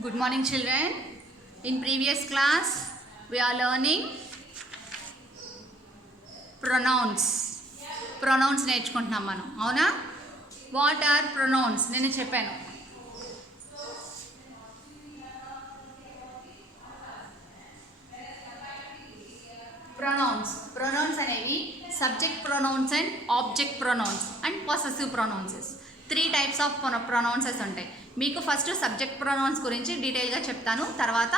Good morning, children. In previous class, we are learning pronouns. Pronouns నేర్చుకుంటున్నాం మనం, అవునా? What are pronouns? నేను చెప్పాను. Pronouns అనేవి subject pronouns and object pronouns and possessive pronouns. 3 types of pronouns ఉంటాయి. మీకు first subject pronouns గురించి డీటెయిల్గా చెప్తాను, తర్వాత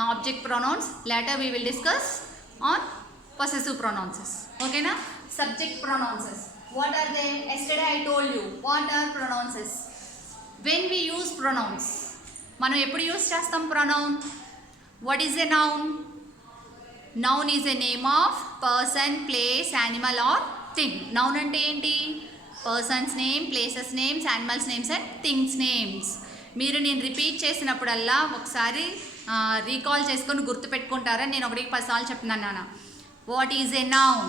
object pronouns, later we will discuss on possessive pronouns. ఓకేనా? Subject pronouns, what are they? Yesterday I told you what are pronouns. When we use pronouns, మనం ఎప్పుడు use చేస్తాం pronoun? What is a noun? Noun is a name of person, place, animal or thing. Noun అంటే ఏంటి? Persons name, places names, animals names and things names. మీరు నేను repeat చేసినప్పుడల్లా ఒకసారి recall చేసుకొని గుర్తుపెట్టుకుంటారా? నేను 1-10 సార్లు చెప్తున్నాను నాన్న. What is a noun?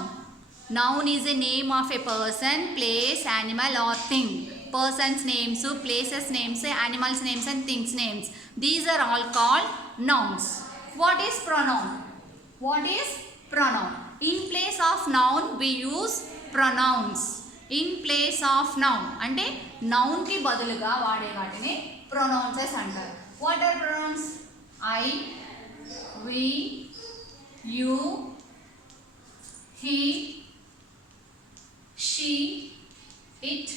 Noun is a name of a person, place, animal or thing. Persons names, places names, animals names and things names, these are all called nouns. What is pronoun? What is pronoun? In place of noun we use pronouns. In place of noun అంటే noun కి బదులుగా వాడే వాటిని pronouns అంటారు. What are pronouns? I, we, you, he, she, it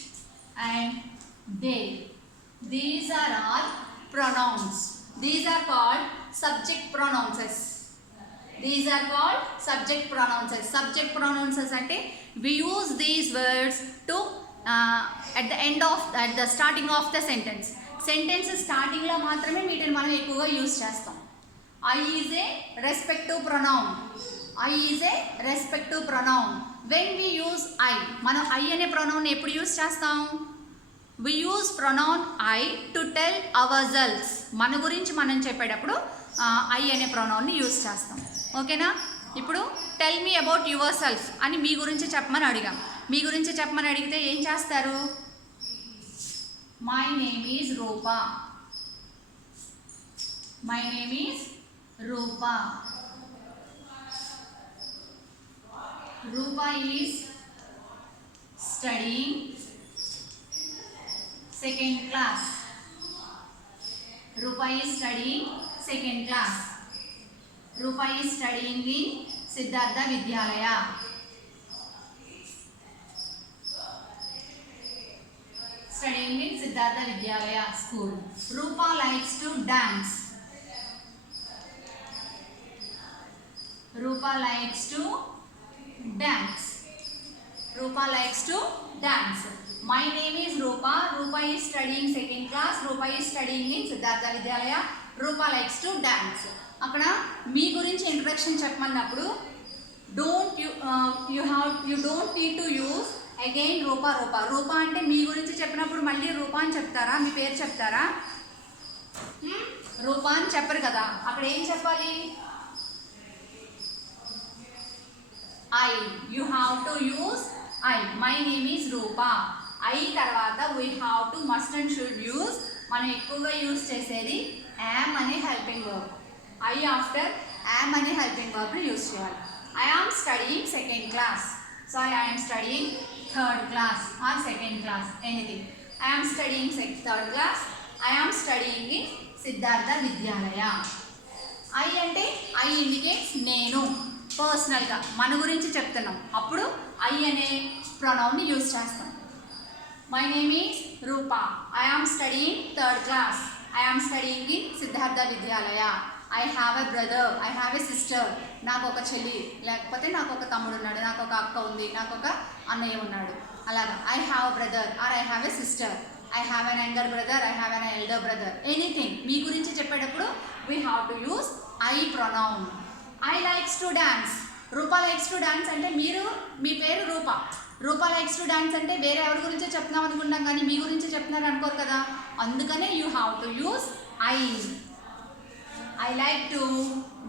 and they. These are all pronouns. These are called subject pronouns. These are called subject pronouns. Subject pronouns అంటే we use these words to at the starting of the sentence. Sentence starting లో మాత్రమే వీటిని మనం ఎక్కువగా use చేస్తాం. I is a respective pronoun. I is a respective pronoun. When we use I, మనం I అనే pronoun ఎప్పుడు యూజ్ చేస్తాం? We use pronoun I to tell ourselves. మన గురించి మనం చెప్పేటప్పుడు I అనే pronoun ని యూజ్ చేస్తాం. ఓకేనా? ఇప్పుడు tell me about your self అని మీ గురించి చెప్పమని అడిగాం. మీ గురించి చెప్పమని అడిగితే ఏం చేస్తారు? My name is Rupa. My name is Rupa. Rupa is studying second class. Rupa is studying second class. Rupa is studying in Siddhartha Vidyalaya. Studying in Siddhartha Vidyalaya school. Rupa likes to dance. Rupa likes to dance. Rupa likes to dance. My name is Rupa. Rupa is studying second class. Rupa is studying in Siddhartha Vidyalaya. Rupa likes to dance. అక్కడ మీ గురించి introduction చెప్పమన్నప్పుడు you don't need to use again Rupa. Rupa అంటే మీ గురించి చెప్పినప్పుడు మళ్ళీ రూపా అని చెప్తారా? మీ పేరు చెప్తారా? రూపా అని చెప్పరు కదా. అక్కడ ఏం చెప్పాలి? I. You have to use I. My name is Rupa. I తర్వాత we have to must and should use. మనం ఎక్కువగా యూజ్ చేసేది యామ్ అనే helping verb. I after am అనే హెల్పింగ్ వర్బ్ని యూజ్ చేయాలి. I am studying second class. Sorry, I am studying third class or second class, anything. I am studying third class. I am studying in Siddhartha Vidyalaya. I అంటే I indicates నేను, పర్సనల్గా మన గురించి చెప్తున్నాం. అప్పుడు I అనే ప్రొనౌన్ని యూజ్ చేస్తాం. My name is Rupa. I am studying third class. I am studying in Siddhartha Vidyalaya. I have a brother. I have a sister. నాకు ఒక చెల్లి లేకపోతే నాకు ఒక తమ్ముడు ఉన్నాడు, నాకు ఒక అక్క ఉంది, నాకు ఒక అన్నయ్య ఉన్నాడు. అలాగా I have a brother or I have a sister. I have an younger brother. I have an elder brother. Anything మీ గురించి చెప్పేటప్పుడు we have to use I pronoun. I likes to dance. Rupa likes to dance అంటే మీ పేరు రూపా. రూపా likes to dance అంటే వేరే ఎవరి గురించో చెప్తున్నాం అనుకుంటాం, కానీ మీ గురించి చెప్తున్నారు అనుకోరు కదా. అందుకనే you have to use I. I like to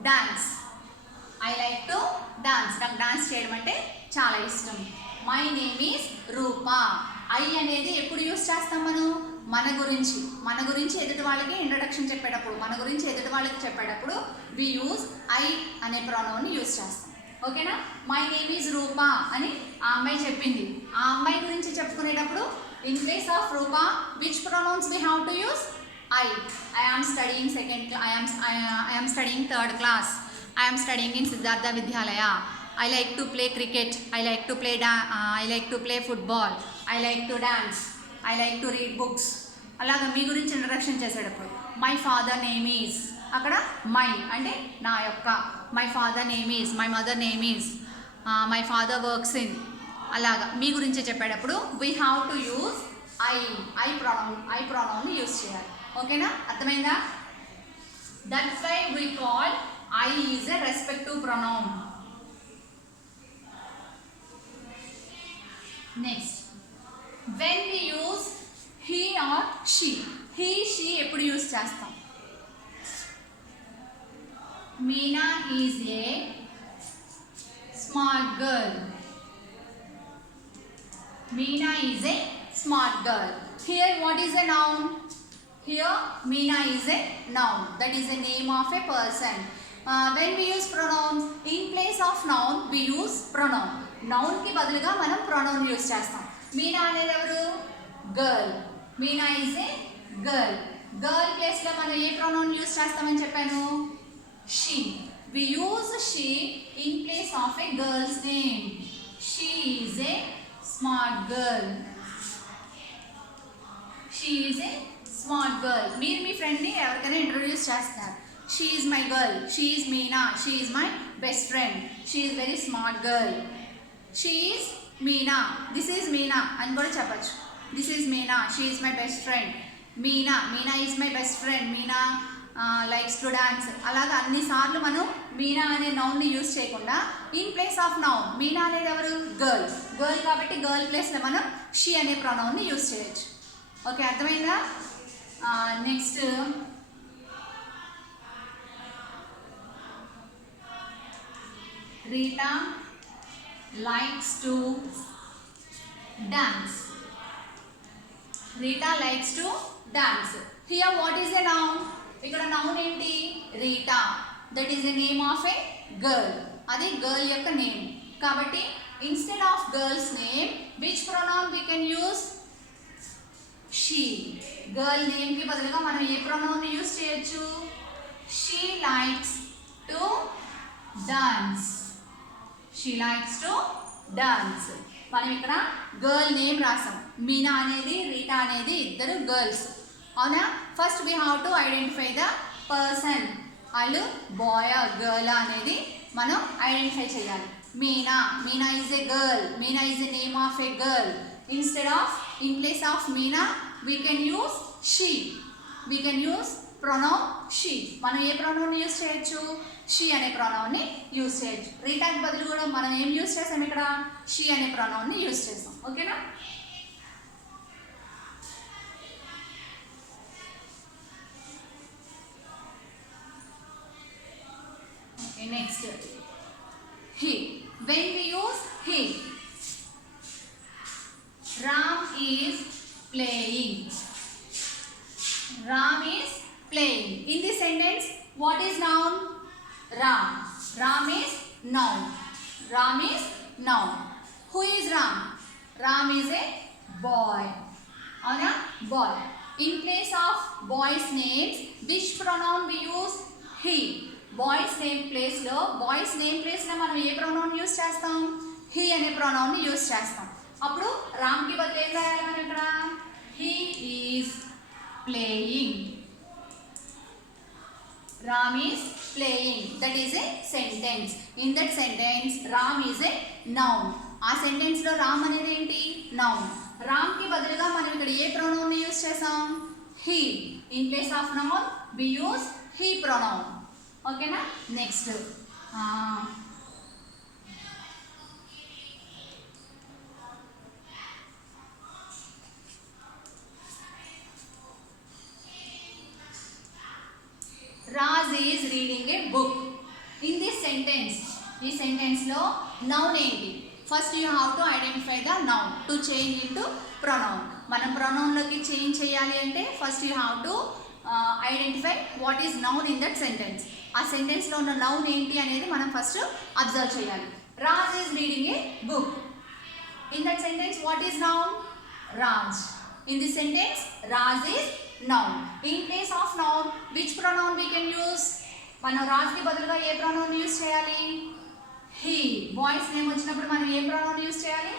dance. I like to dance. నాకు డాన్స్ చేయడం అంటే చాలా ఇష్టం. My name is Rupa. I అనేది ఎప్పుడు యూస్ చేస్తాం మనం మన గురించి ఎదుటి వాళ్ళకి ఇంట్రడక్షన్ చెప్పేటప్పుడు మన గురించి ఎదుటి వాళ్ళకి చెప్పేటప్పుడు వి యూజ్ ఐ అనే ప్రొనౌన్ని యూస్ చేస్తాం. ఓకేనా? మై నేమ్ ఈజ్ రూపా అని ఆ అమ్మాయి చెప్పింది. ఆ అమ్మాయి గురించి చెప్పుకునేటప్పుడు in place of Rupa which pronouns we have to use I am studying I am studying third class. I am studying in Siddhartha Vidyalaya. I like to play cricket. I like to play football. I like to dance. I like to read books. అలాగా మీ గురించి introduction చేసేటప్పుడు my father name is అక్కడ my అంటే నా యొక్క my father name is my mother name is my father works in అలాగా మీ గురించి చెప్పేటప్పుడు we have to use I ప్రొనౌన్ని యూజ్ చేయాలి. ఓకేనా? అర్థమైందా? That's why we call I is a respective pronoun. Next when we use he or she ఎప్పుడు use చేస్తాం? Meena is a smart girl. Meena is a smart girl. Here what is a noun? Here Meena is a noun, that is a name of a person. When we use pronouns, in place of noun we use pronoun. Noun ki బదులుగా మనం pronoun use చేస్తాం. మీనా అనేది ఎవరు? Girl. Meena is A girl. Girl place లో మనం ఏ pronoun use చేస్తామని చెప్పాను? she. We use she in place of a girl's name. She is a smart girl. She is a smart girl. మీరు మీ ఫ్రెండ్ని ఎవరికైనా ఇంట్రొడ్యూస్ చేస్తున్నారు. She is my girl. She is Meena. She is my best friend. She is very smart girl. She is Meena. This is Meena అని కూడా చెప్పచ్చు. This is Meena. She is my best friend. Meena is my best friend. Meena likes to dance. అలాగా అన్నిసార్లు మనం మీనా అనే నౌన్ని use చేయకుండా in place of noun Meena అనేది ఎవరు? గర్ల్. గర్ల్ కాబట్టి గర్ల్ ప్లేస్లో మనం షీ అనే ప్రొనౌన్ని యూజ్ చేయొచ్చు. ఓకే, అర్థమైందా? Next Rita likes to dance. Rita likes to dance. Here what is a noun? ఇక్కడ noun ఏంటి? Rita. That is the name of a girl. అది girl యొక్క name. కాబట్టి instead of girl's name, which pronoun we can use? She. Girl name కి బదులుగా మనం ఏ pronoun use చేయొచ్చు? She likes to dance. She likes to dance. మనం ఇక్కడ girl name రాసాం. మీనా అనేది రీటా అనేది ఇద్దరు గర్ల్స్. అవునా? First we have to identify the person. వాళ్ళు బాయ్ గర్ల్ అనేది మనం ఐడెంటిఫై చేయాలి. Meena is a girl. Meena is a name of a girl. in place of Meena we can use she. We can use pronoun she. మనం ఏ pronoun use చేయొచ్చు? she అనే pronoun ని use చేయొచ్చు. రీటాకి బదులు కూడా మనం ఏం యూస్ చేసాం? ఇక్కడ she అనే pronoun ని యూస్ చేసాం. ఓకేనా? Okay, next he. When we use he, Ram is playing. Ram is playing. In this sentence, what is noun? Ram. Ram is noun. Ram is noun. Who is Ram? Ram is a boy. Avuna? Boy. In place of boy's names, which pronoun we use? He. Boy's name place lo మనం ఏ pronoun use చేస్తాం? he అనే pronoun ని use చేస్తాం. అప్పుడు రామ్ కి బదులు ఏం రాయాలి మనం ఇక్కడ? he is playing. Ram is playing. That is a sentence. In that sentence, Ram is a noun. ఆ సెంటెన్స్ లో రామ్ అనేది ఏంటి? noun. రామ్ కి బదులుగా మనం ఇక్కడ ఏ pronoun ని యూస్ చేసాం? he. In place of noun, we use he pronoun. ఓకేనా? Next Raj is reading a book. In this sentence, ఈ సెంటెన్స్ లో noun ఏంటి? First you have to identify the noun to change into pronoun. మనం ప్రొనౌన్లోకి change చేయాలి అంటే first you have to identify what is noun in that sentence. ఆ సెంటెన్స్లో ఉన్న noun ఏంటి అనేది మనం ఫస్ట్ అబ్జర్వ్ చేయాలి. Raj is reading A book. In that sentence, what is noun? Raj. In this sentence, Raj is noun. In place of noun, which pronoun we can use? మనం రాజ్ కి బదులుగా ఏ pronoun use చేయాలి? He. Boys name వచ్చినప్పుడు మనం ఏ pronoun use చేయాలి?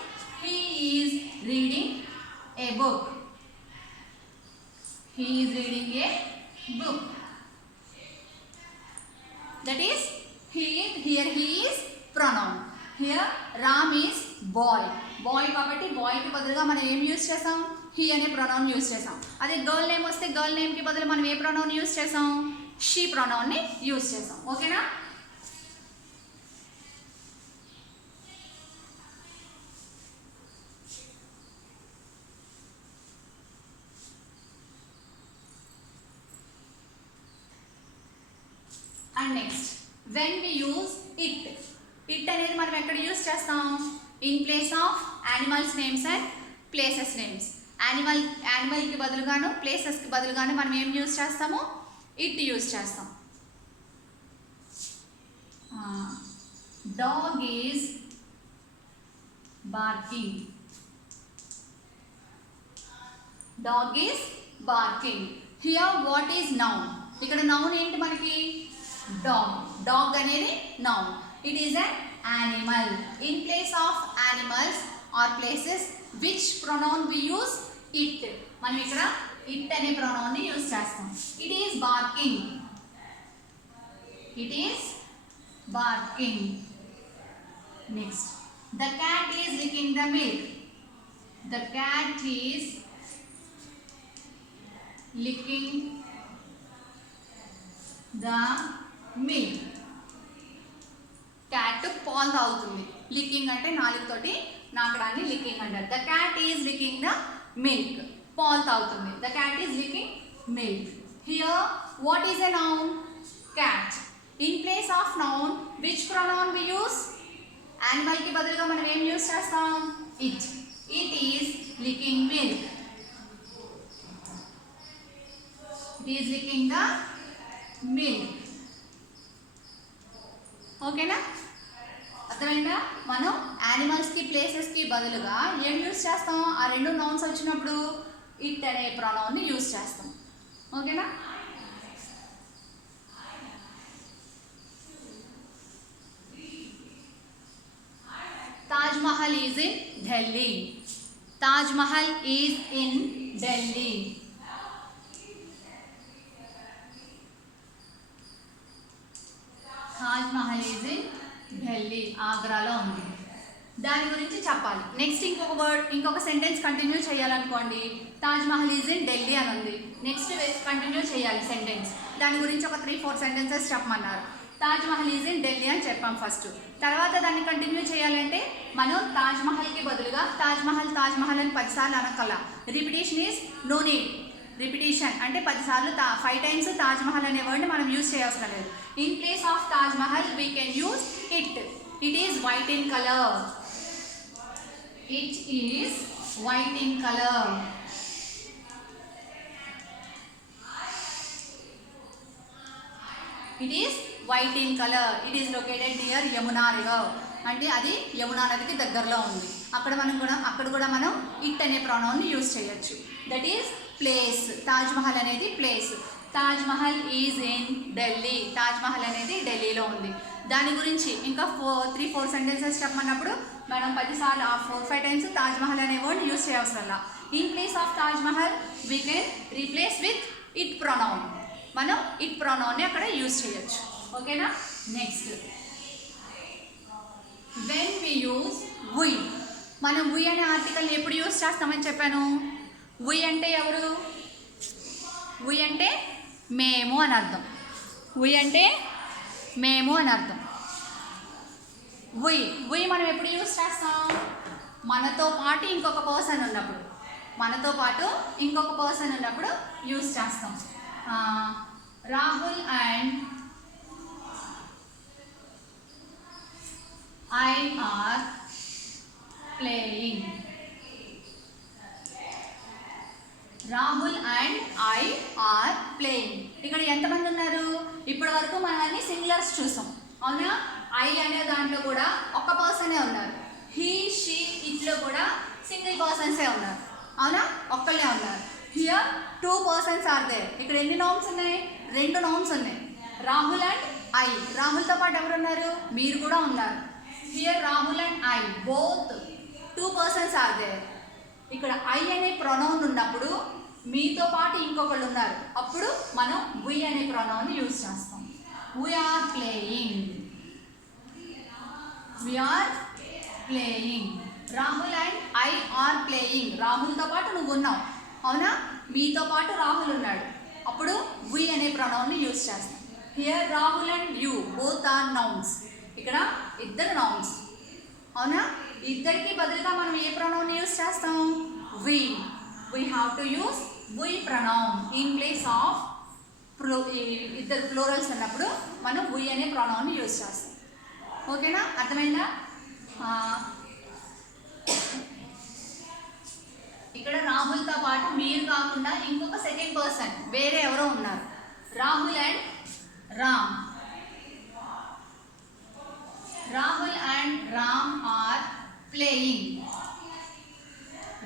He is reading a book. He is reading a book. That is, here he is pronoun. Here Ram is boy. Boy కాబట్టి బాయ్కి బదులుగా మనం ఏం యూస్ చేసాం? హీ అనే ప్రొనౌన్ యూస్ చేసాం. అదే గర్ల్ నేమ్ వస్తే గర్ల్ నేమ్కి బదులు మనం ఏ ప్రొనౌన్ యూస్ చేసాం? షీ ప్రొనౌన్ని యూస్ చేసాం. ఓకేనా? And next when we use it. It అనేది మనం ఎక్కడ యూస్ చేస్తాం? In place of animals names and places names. యానిమల్కి బదులుగాను ప్లేసెస్కి బదులుగాను మనం ఏం యూస్ చేస్తాము? ఇట్ యూస్ చేస్తాం. Dog is barking. Dog is barking. Here what is noun? ఇక్కడ నౌన్ ఏంటి మనకి? డాగ్. డాగ్ అనేది noun. It is an animal. In place of animals or places, which pronoun we use? It. మనం ఇక్కడ it అనే pronoun ని use చేస్తాం. It is barking. It is barking. Next, the cat is licking the milk. The cat is licking the milk. Cat పాలు తాగుతుంది. Licking అంటే నాలుగుతోటి నాకడాన్ని లిక్కింగ్ అంటారు. The cat is licking the milk. పాలు తాగుతుంది. The cat is licking milk. Here what is a noun? Cat. In place of noun which pronoun we use? యానిమల్కి బదులుగా మనం ఏం యూస్ చేస్తాం? It. It is licking milk. It is licking the milk. ఓకేనా? అర్థమైందా? మనం యానిమల్స్కి ప్లేసెస్కి బదులుగా ఏం యూస్ చేస్తాం? ఆ రెండు నౌన్స్ వచ్చినప్పుడు ఇట్ అనే ప్రొనౌన్ని యూస్ చేస్తాం. ఓకేనా? Taj Mahal is in Delhi. Taj Mahal is in Delhi. Taj Mahal is in Delhi. ఆగ్రాలో ఉంది. దాని గురించి చెప్పాలి. నెక్స్ట్ ఇంకొక సెంటెన్స్ కంటిన్యూ చేయాలనుకోండి. తాజ్ మహల్ ఈజ్ ఇన్ ఢిల్లీ అని ఉంది. నెక్స్ట్ కంటిన్యూ చేయాలి సెంటెన్స్. దాని గురించి ఒక 3-4 సెంటెన్సెస్ చెప్పమన్నారు. తాజ్ మహల్ ఈజ్ ఇన్ ఢిల్లీ అని చెప్పాం ఫస్ట్. తర్వాత దాన్ని కంటిన్యూ చేయాలంటే మనం తాజ్ మహల్కి బదులుగా తాజ్ మహల్ అని 10 సార్లు అనకల. Repetition is no need. Repetition అంటే 10 సార్లు 5 టైమ్స్ తాజ్ మహల్ అనే వర్డ్ని మనం యూజ్ చేయవసరం లేదు. In place of Taj Mahal, we can use it. It is white in color. It is white in color. It is white in color. It is located near Yamuna River. అంటే అది యమునా నదికి దగ్గరలో ఉంది. అక్కడ కూడా మనం it అనే ప్రొనౌన్ని యూజ్ చేయొచ్చు. That is place. Taj Mahal అనేది place. Taj Mahal is in Delhi. Taj Mahal అనేది ఢిల్లీలో ఉంది. దాని గురించి ఇంకా 3-4 సెంటెన్సెస్ చెప్పమన్నప్పుడు మనం 10 సార్లు 4-5 టైమ్స్ తాజ్ మహల్ అనే వర్డ్ యూజ్ చేయవసరంలా. In place of Taj Mahal we can replace with it pronoun. మనం ఇట్ ప్రొనౌన్ని అక్కడ యూజ్ చేయొచ్చు. ఓకేనా? Next when we use we. మనం వి అనే ఆర్టికల్ని ఎప్పుడు యూజ్ చేస్తామని చెప్పాను? వి అంటే ఎవరు? వి అంటే మేము అని అర్థం. వి అంటే మేము అని అర్థం. వి మనం ఎప్పుడు యూజ్ చేస్తాం? మనతో పాటు ఇంకొక పర్సన్ ఉన్నప్పుడు యూజ్ చేస్తాం. Rahul and I are playing. Rahul and I are playing. ఇక్కడ ఎంతమంది ఉన్నారు? ఇప్పటి వరకు మనం అన్ని సింగులర్స్ చూసాం, అవునా? ఐ అనే దాంట్లో కూడా ఒక పర్సనే ఉన్నారు. హీ, షీ, ఇట్లో కూడా సింగిల్ పర్సన్సే ఉన్నారు, అవునా? ఒక్కళ్ళే ఉన్నారు. Here 2 persons are there. ఇక్కడ ఎన్ని నౌన్స్ ఉన్నాయి? 2 నౌన్స్ ఉన్నాయి. Rahul and I. రాహుల్తో పాటు ఎవరున్నారు? మీరు కూడా ఉన్నారు. Here Rahul and I both 2 persons are there. ఇక్కడ ఐ అనే ప్రొనౌన్ ఉన్నప్పుడు మీతో పాటు ఇంకొకళ్ళు ఉన్నారు, అప్పుడు మనం వి అనే ప్రొనౌన్ యూజ్ చేస్తాం. We are playing. We are playing. Rahul and I are playing. రాహుల్తో పాటు నువ్వు ఉన్నావు, అవునా? మీతో పాటు రాహుల్ ఉన్నాడు, అప్పుడు వి అనే ప్రొనౌన్ యూజ్ చేస్తాం. Here Rahul and you both are nouns. ఇక్కడ ఇద్దరు నౌన్స్, అవునా? ఇద్దరికి బదులుగా మనం ఏ ప్రొనౌన్ యూజ్ చేస్తాం? We. We have to use we pronoun in place of ఇద్దరు ప్లూరల్స్ ఉన్నప్పుడు మనం వి అనే ప్రొనౌన్ యూజ్ చేస్తాం. ఓకేనా? అర్థమైందా? ఇక్కడ రాహుల్తో పాటు మీరు కాకుండా ఇంకొక సెకండ్ పర్సన్ వేరే ఎవరో ఉన్నారు. Rahul and Ram. Rahul and Ram are playing.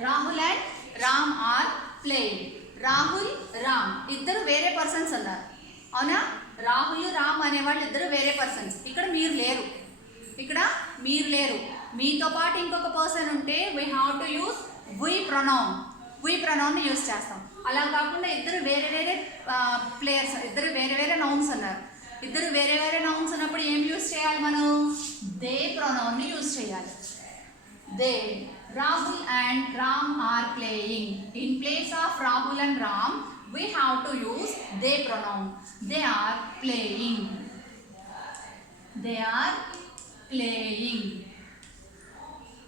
Rahul and Ram are playing. Rahul, Ram ఇద్దరు వేరే పర్సన్స్ ఉన్నారు, అవునా? రాహుల్, రామ్ అనేవాళ్ళు ఇద్దరు వేరే పర్సన్స్. ఇక్కడ మీరు లేరు, ఇక్కడ మీరు లేరు. మీతో పాటు ఇంకొక పర్సన్ ఉంటే we have to use we pronoun. We pronoun use చేస్తాం. అలా కాకుండా ఇద్దరు వేరే వేరే ప్లేయర్స్, ఇద్దరు వేరే వేరే నౌన్స్ ఉన్నారు. ఇద్దరు వేరే వేరే నౌన్స్ ఉన్నప్పుడు ఏం యూజ్ చేయాలి మనం? దే ప్రొనౌన్ని యూజ్ చేయాలి. They. Rahul and Ram are playing. In place of Rahul and Ram we have to use they pronoun. They are playing. They are playing.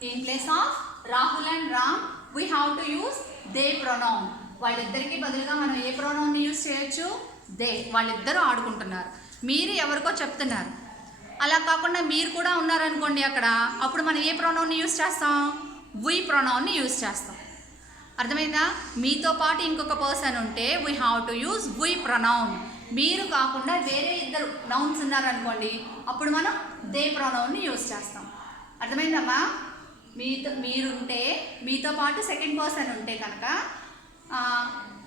In place of Rahul and Ram we have to use they pronoun. వాళ్ళిద్దరికి బదులుగా మనం ఏ pronoun use చేయొచ్చు? They. వాళ్ళిద్దరూ ఆడుకుంటున్నారు, మీరు ఎవరికో చెప్తున్నారు. అలా కాకుండా మీరు కూడా ఉన్నారనుకోండి అక్కడ, అప్పుడు మనం ఏ ప్రొనౌన్ యూజ్ చేస్తాం? వి ప్రొనౌన్ని యూజ్ చేస్తాం. అర్థమైందా? మీతో పాటు ఇంకొక పర్సన్ ఉంటే we have to use we pronoun. మీరు కాకుండా వేరే ఇద్దరు నౌన్స్ ఉన్నారనుకోండి, అప్పుడు మనం దే ప్రొనౌన్ని యూజ్ చేస్తాం. అర్థమైందమ్మా? మీరుంటే మీతో పాటు సెకండ్ పర్సన్ ఉంటే కనుక,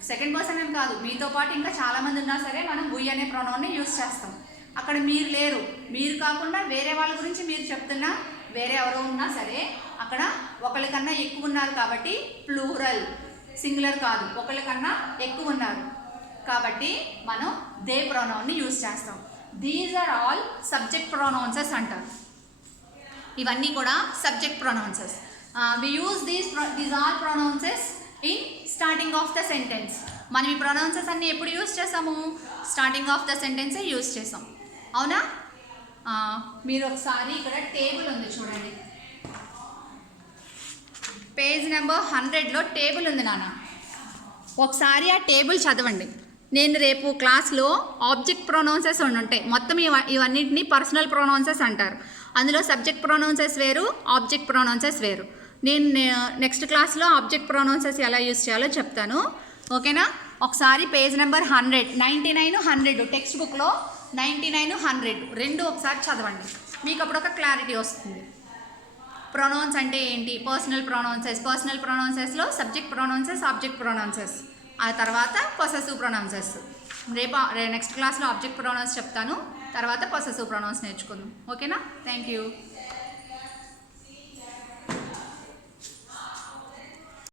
సెకండ్ పర్సన్ అని కాదు, మీతో పాటు ఇంకా చాలామంది ఉన్నా సరే మనం వి అనే ప్రొనౌన్ని యూజ్ చేస్తాం. అక్కడ మీరు లేరు, మీరు కాకుండా వేరే వాళ్ళ గురించి మీరు చెప్తున్నా, వేరే ఎవరో ఉన్నా సరే అక్కడ ఒకళ్ళకన్నా ఎక్కువ ఉన్నారు కాబట్టి ప్లూరల్, సింగులర్ కాదు, ఒకళ్ళకన్నా ఎక్కువ ఉన్నారు కాబట్టి మనం దే ప్రొనౌన్ని యూజ్ చేస్తాం. These are all subject pronouns అంటారు. ఇవన్నీ కూడా subject pronouns. We use these all pronouns in starting of the sentence. మనం ఈ ప్రొనౌన్సెస్ అన్నీ ఎప్పుడు యూజ్ చేసాము? స్టార్టింగ్ ఆఫ్ ద సెంటెన్సే యూజ్ చేసాం, అవునా? మీరు ఒకసారి ఇక్కడ టేబుల్ ఉంది చూడండి, పేజ్ నెంబర్ 100లో టేబుల్ ఉంది నాన్న. ఒకసారి ఆ టేబుల్ చదవండి. నేను రేపు క్లాస్లో ఆబ్జెక్ట్ ప్రొనౌన్సెస్ ఉంటాయి. మొత్తం ఇవన్నిటిని పర్సనల్ ప్రొనౌన్సెస్ అంటారు. అందులో సబ్జెక్ట్ ప్రొనౌన్సెస్ వేరు, ఆబ్జెక్ట్ ప్రొనౌన్సెస్ వేరు. నేను నెక్స్ట్ క్లాస్లో ఆబ్జెక్ట్ ప్రొనౌన్సెస్ ఎలా యూజ్ చేయాలో చెప్తాను, ఓకేనా? ఒకసారి పేజ్ నెంబర్ 100, 99, 100 టెక్స్ట్ బుక్లో 99, 100 రెండు ఒకసారి చదవండి. మీకు అప్పుడు ఒక క్లారిటీ వస్తుంది. ప్రొనౌన్స్ అంటే ఏంటి, పర్సనల్ ప్రొనౌన్సెస్లో సబ్జెక్ట్ ప్రొనౌన్సెస్, ఆబ్జెక్ట్ ప్రొనౌన్సెస్, ఆ తర్వాత పొసెసివ్ ప్రొనౌన్సెస్. రేపు నెక్స్ట్ క్లాస్లో ఆబ్జెక్ట్ ప్రొనౌన్స్ చెప్తాను, తర్వాత పొసెసివ్ ప్రొనౌన్స్ నేర్చుకుందాం, ఓకేనా? Thank you.